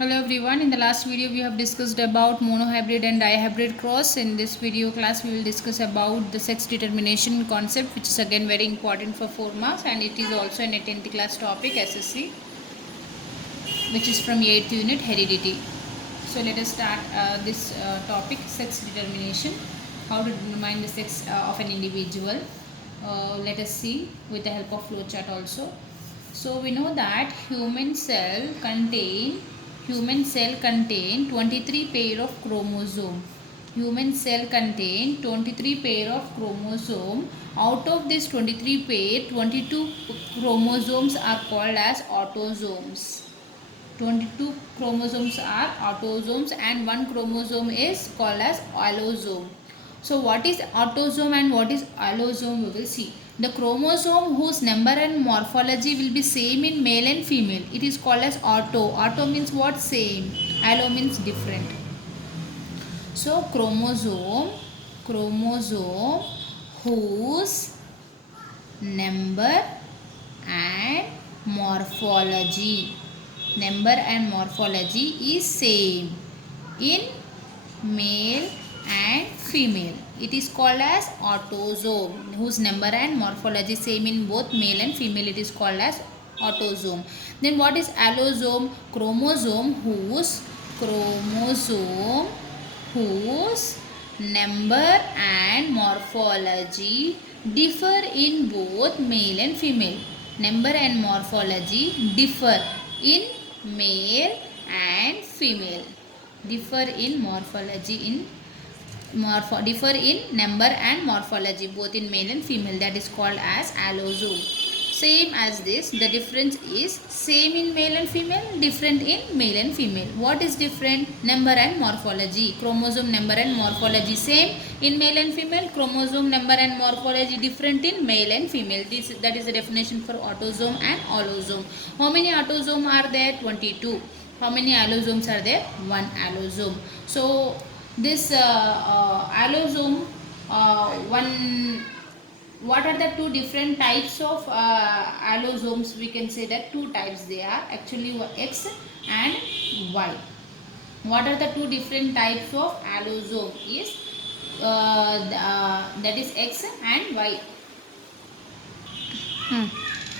Hello everyone. In the last video we have discussed about monohybrid and dihybrid cross. In this video class we will discuss about the sex determination concept, which is again very important for 4 marks, and it is also in a 10th class topic SSC, which is from 8th unit heredity. So let us start this topic, sex determination, how to determine the sex of an individual. Let us see with the help of flowchart also. So we know that human cell contain 23 pair of chromosome. Human cell contain 23 pair of chromosome. Out of this 23 pair, 22 chromosomes are called as autosomes. 22 chromosomes are autosomes and one chromosome is called as allosome. So what is autosome and what is allosome, we will see. The chromosome whose number and morphology will be same in male and female, it is called as auto. Auto means what? Same. Allo means different. So chromosome whose number and morphology is same in male and female, it is called as autosome. Whose number and morphology same in both male and female, it is called as autosome. Then what is allosome? Chromosome whose number and morphology differ in both male and female. Number and morphology differ in male and female. Differ in number and morphology both in male and female, that is called as allosome. Same as this, the difference is same in male and female, different in male and female. What is different? Number and morphology. Chromosome number and morphology same in male and female. Chromosome number and morphology different in male and female. That is the definition for autosome and allosome. How many autosomes are there? 22. How many allosomes are there? 1 allosome. So this allosome, what are the two different types of allosomes? We can say that two types they are actually, X and Y. What are the two different types of allosome? Is that is X and Y.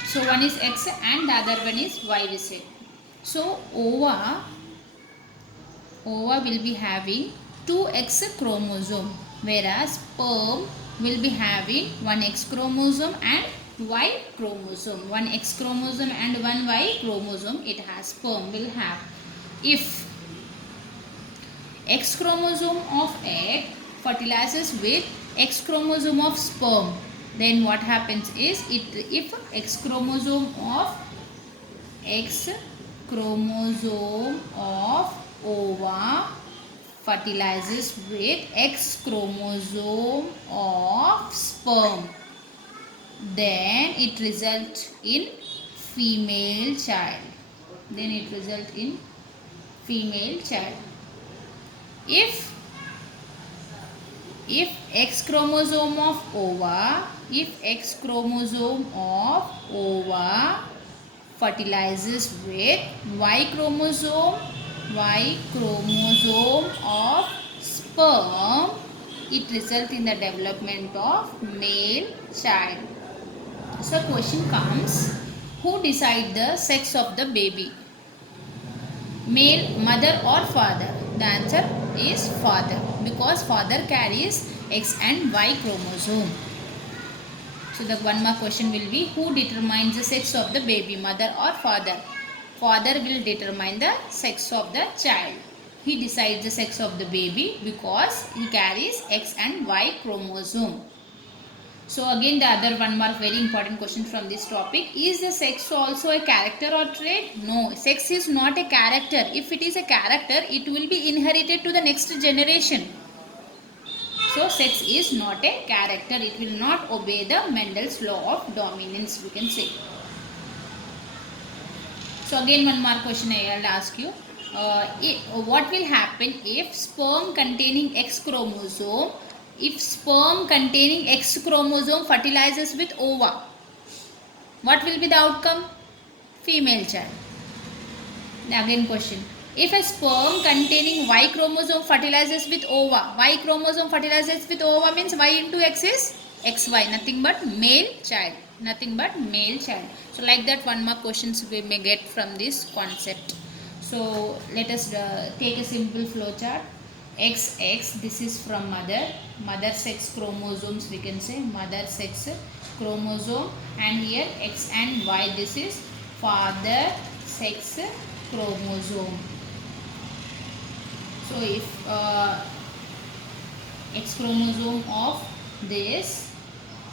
So one is X and the other one is Y, we say. So ova will be having 2 X chromosome, whereas sperm will be having 1 X chromosome and Y chromosome. 1 X chromosome and 1 Y chromosome it has. Sperm will have. If X chromosome of egg fertilizes with X chromosome of sperm, then what happens is, if X chromosome of ova fertilizes with X chromosome of sperm, then it results in female child. If X chromosome of ova fertilizes with Y chromosome of sperm, it results in the development of male child. So question comes, who decide the sex of the baby? Male, mother or father? The answer is father, because father carries X and Y chromosome. So the one more question will be, who determines the sex of the baby, mother or father? Father will determine the sex of the child. He decides the sex of the baby because he carries X and Y chromosome. So again the other one more very important question from this topic, is the sex also a character or trait? No, sex is not a character. If it is a character, it will be inherited to the next generation. So sex is not a character. It will not obey the Mendel's law of dominance, we can say. So again one more question I will ask you. What will happen if sperm containing X chromosome fertilizes with ova? What will be the outcome? Female child. Again question. If a sperm containing Y chromosome fertilizes with ova, Y chromosome fertilizes with ova means Y into X is XY, nothing but male child, nothing but male child. So like that, one more questions we may get from this concept. So let us take a simple flow chart. XX, this is from mother sex chromosomes, we can say mother sex chromosome, and here X and Y, this is father sex chromosome. So if X chromosome of this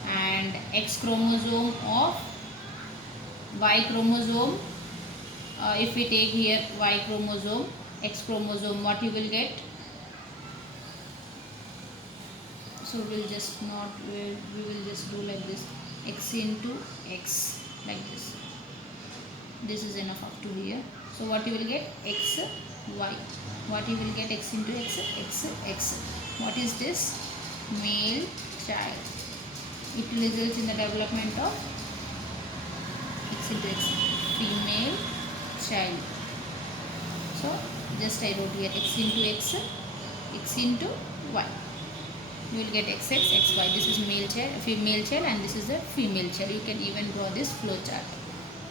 and X chromosome of Y chromosome, if we take here Y chromosome, X chromosome, what you will get? So we will just do like this, X into X, like this. This is enough up to here. So what you will get? X, Y. What you will get? X into X, X, X. What is this? Male child. It results in the development of X into X, female child. So just I wrote here X into X, X into Y. You will get XX, XY. This is male child, female child, and this is a female child. You can even draw this flow chart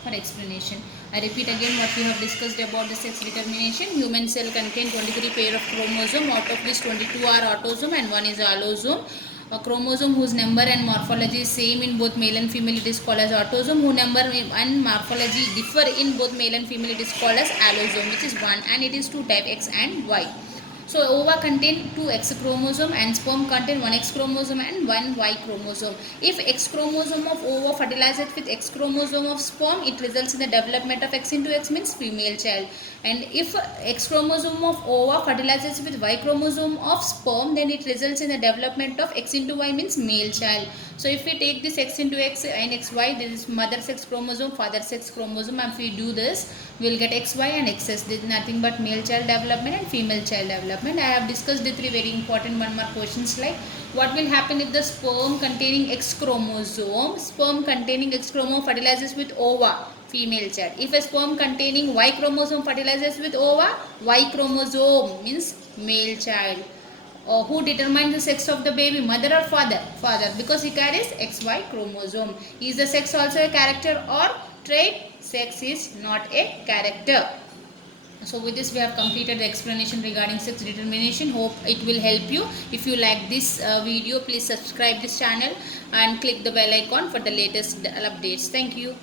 for explanation. I repeat again what we have discussed about the sex determination. Human cell contain 23 pair of chromosome, out of which 22 are autosome and 1 is allosome. A chromosome whose number and morphology is same in both male and female, it is called as autosome. Whose number and morphology differ in both male and female, it is called as allosome, which is 1, and it is two type, X and Y. So ova contain 2 X chromosome and sperm contain 1 X chromosome and 1 Y chromosome. If X chromosome of ova fertilizes with X chromosome of sperm, it results in the development of X into X, means female child. And if X chromosome of ova fertilizes with Y chromosome of sperm, then it results in the development of X into Y, means male child. So if we take this X into X and XY, this is mother sex chromosome, father sex chromosome, and if we do this, we will get XY and XS. This is nothing but male child development and female child development. I have discussed the three very important one more questions, like what will happen if the sperm containing X chromosome fertilizes with ova, female child. If a sperm containing Y chromosome fertilizes with ova, Y chromosome, means male child. Who determines the sex of the baby, mother or father? Father, because he carries XY chromosome. Is the sex also a character or trait? Sex is not a character. So with this we have completed the explanation regarding sex determination. Hope it will help you. If you like this video, please subscribe this channel and click the bell icon for the latest updates. Thank you.